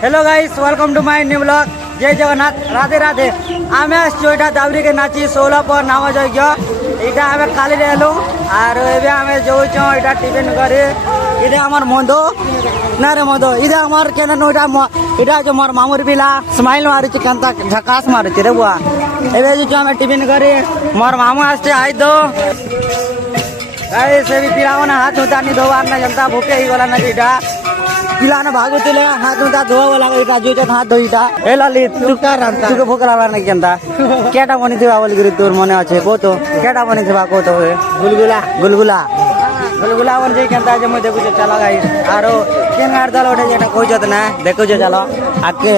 hello guys welcome to my new blog जय जगन्नाथ राधे राधे आम आसटा दावरी के नाची 16 पर नाम यज्ञ यहाँ आम काली रहलु और ये आम जो यहाँ टिफिन करे इधे हमार मधु ना रे मधु इधे हमार के इटा जो मोर मामूर पिला स्माइल मारी केनता झकास मारुचे रे बुआ एबे जो आम टिफिन करे मोर मामू आसते आई दो से भी पिला हाथ उठा नहीं धोबार ना जनता भूखे ही गला ना इटा पिला ना भागो तिले हाथ उठा धोवा वाला इटा जो हाथ धोइटा ए ललित तू का रांता तू भूख लाबार ना केनता केटा बनी थिबा बोल गिरी तोर मने আছে को तो केटा बनी थिबा को तो गुलगुला गुलगुला गुलगुला बन जे केनता जे मु देखु जे चला गाइस आरो केन गार दल उठे जेटा कहजत ना देखु जे चलो आके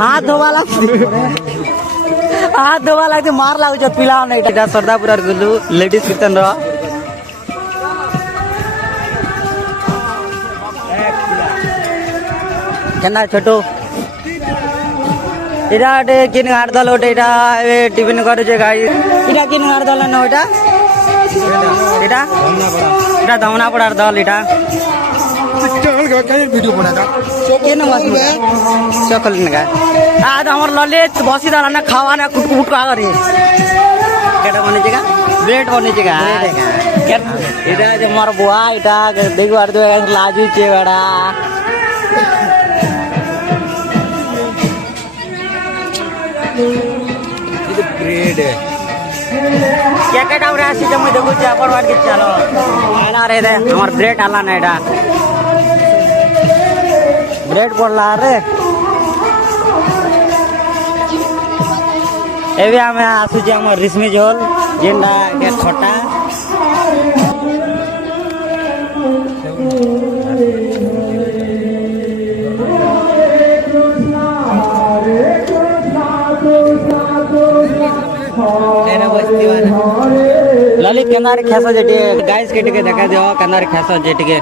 हाथ धोवा हाथ धोवा लगती मार लागुच पिला नहीं सरदापुर गुलू लेडीज किचन केना छोटू इटा किन गाड़ दल ओटे इटा टिफिन करे गाई इटा किन गाड़ दल न ओटा इटा इटा धमना पड़ार दल इटा वीडियो बना केन बस चकल नगा आज हमर ललित बसी दाला ना खावा ना कुट का करे केटा बने जगह ब्रेड बने जगह इटा जे मोर बुआ इटा देख बार दो लाजू छे बड़ा ಇದು ಬ್ರೆಡ್ केटा उरे आसी जम देखु छ अपन वाट के चलो आला रे दे हमर ब्रेड आला ना एटा ब्रेड पड़ला रे एबे हमें आसु जे हमर रेशमी झोल जेंडा के खटा ललित केनारे खेसा जेटी गाइस के टिके देखा दियो केनारे खेसा जेटी के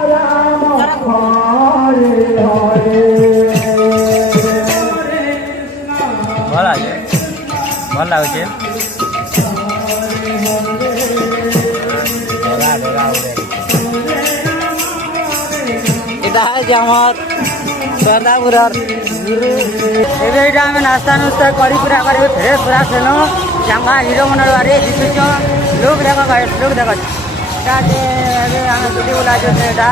भला जे भल लागे छे इटा जे हमर सरदापुर एबे इटा में नाश्ता नुस्ता करी पूरा करे फ्रेश पूरा सेनो चंगा हीरो मनर बारे दिसुचो लोग देखो काटे अबे हमें छुट्टी बोला जो एटा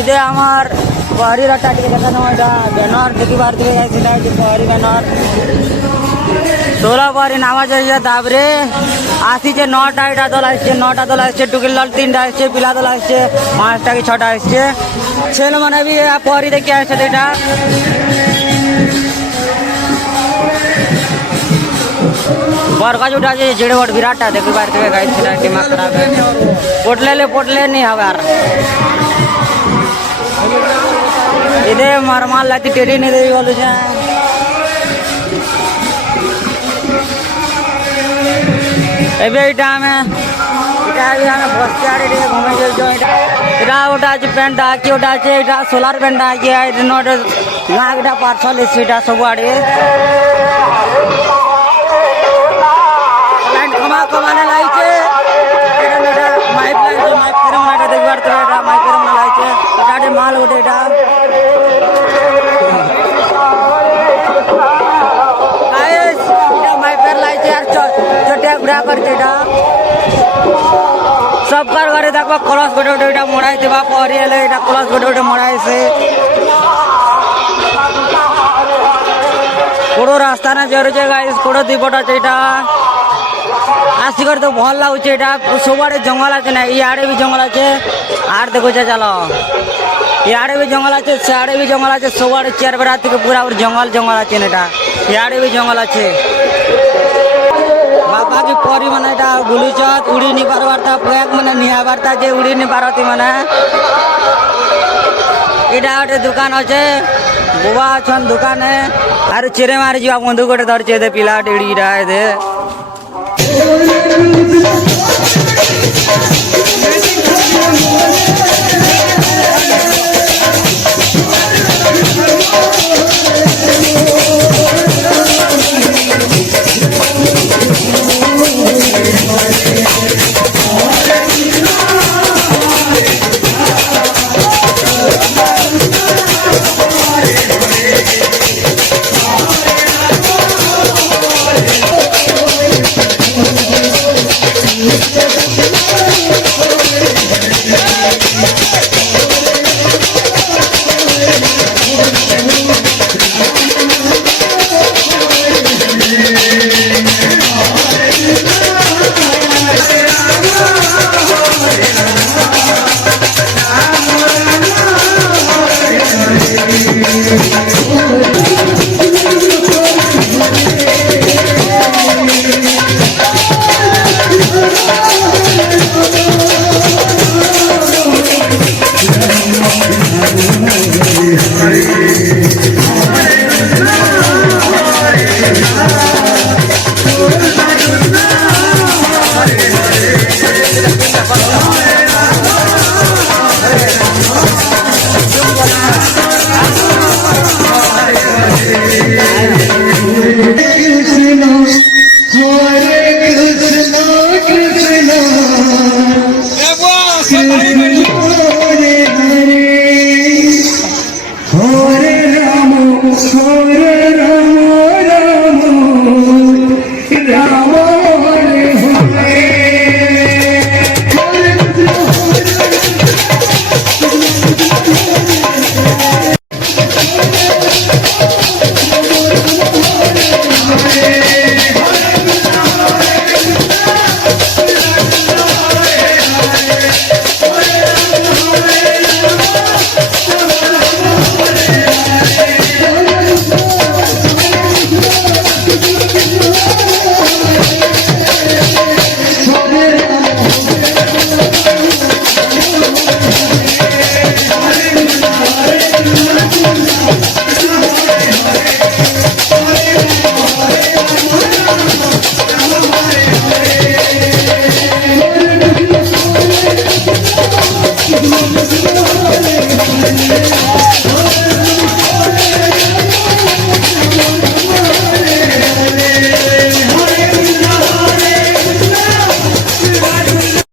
इदे हमार पहरी रटा टिके देखा न एटा बैनर देखि बार दिखे जाय सिला जे पहरी बैनर 16 पहरी नामा जाय दाबरे आसी जे 9टा एटा दल आछे 9टा दल आछे टुकिल दल 3टा आछे पिला दल आछे 5टा की 6टा आछे छेल माने भी पहरी देखि आछे एटा बरका जुटा जे जेड़े वट विराटा देखि बार दिखे गाइस सिला दिमाग खराब है पोटले नहीं हगार इधे मरमाल लाती टेडी नहीं देवी वालू छे एबे इटा में बस्ती आड़े रे घुमे गेल जो इटा ओटा जे पेंट आके ओटा जे इटा सोलार पेंट आके आई नोट लागटा पार्सल इटा सब आड़े लाइन कमाने लाई छे एटा माइक लाई छे माइक फेरम नाटा देखबार तो एटा माइक फेरम लाई छे एटा माल ओटे एटा गाइस एटा माइक फेर लाई छे यार छोटिया गुड़ा करते एटा सब कर घरे देखो कलश गोटे एटा मोड़ाई देबा पहरी हेले एटा कलश गोटे मोड़ाई से कोड़ो रास्ता ना जरे जे गाइस कोड़ो दीपटा एटा आसिकर तो भल लागुचे एटा सबआड़े जंगल आछे ना इयाड़े भी जंगल आछे आर देखो चलो इयाड़े भी जंगल आछे सियाड़े भी जंगल आछे सबआड़े चार बेड़ा থেকে पूरा जंगल आछे एटा इयाड़े भी जंगल आछे बाबा की परी माने एटा गुलुचत उड़ी नहीं पारबारता पैक माने निया बारता जे उड़ी नहीं पारती माने एटा ओटे दुकान आछे बुआ छन दुकान है आर चिरे मारी जीवा बंधु गोटे धरचे दे पिला टेड़ी रा दे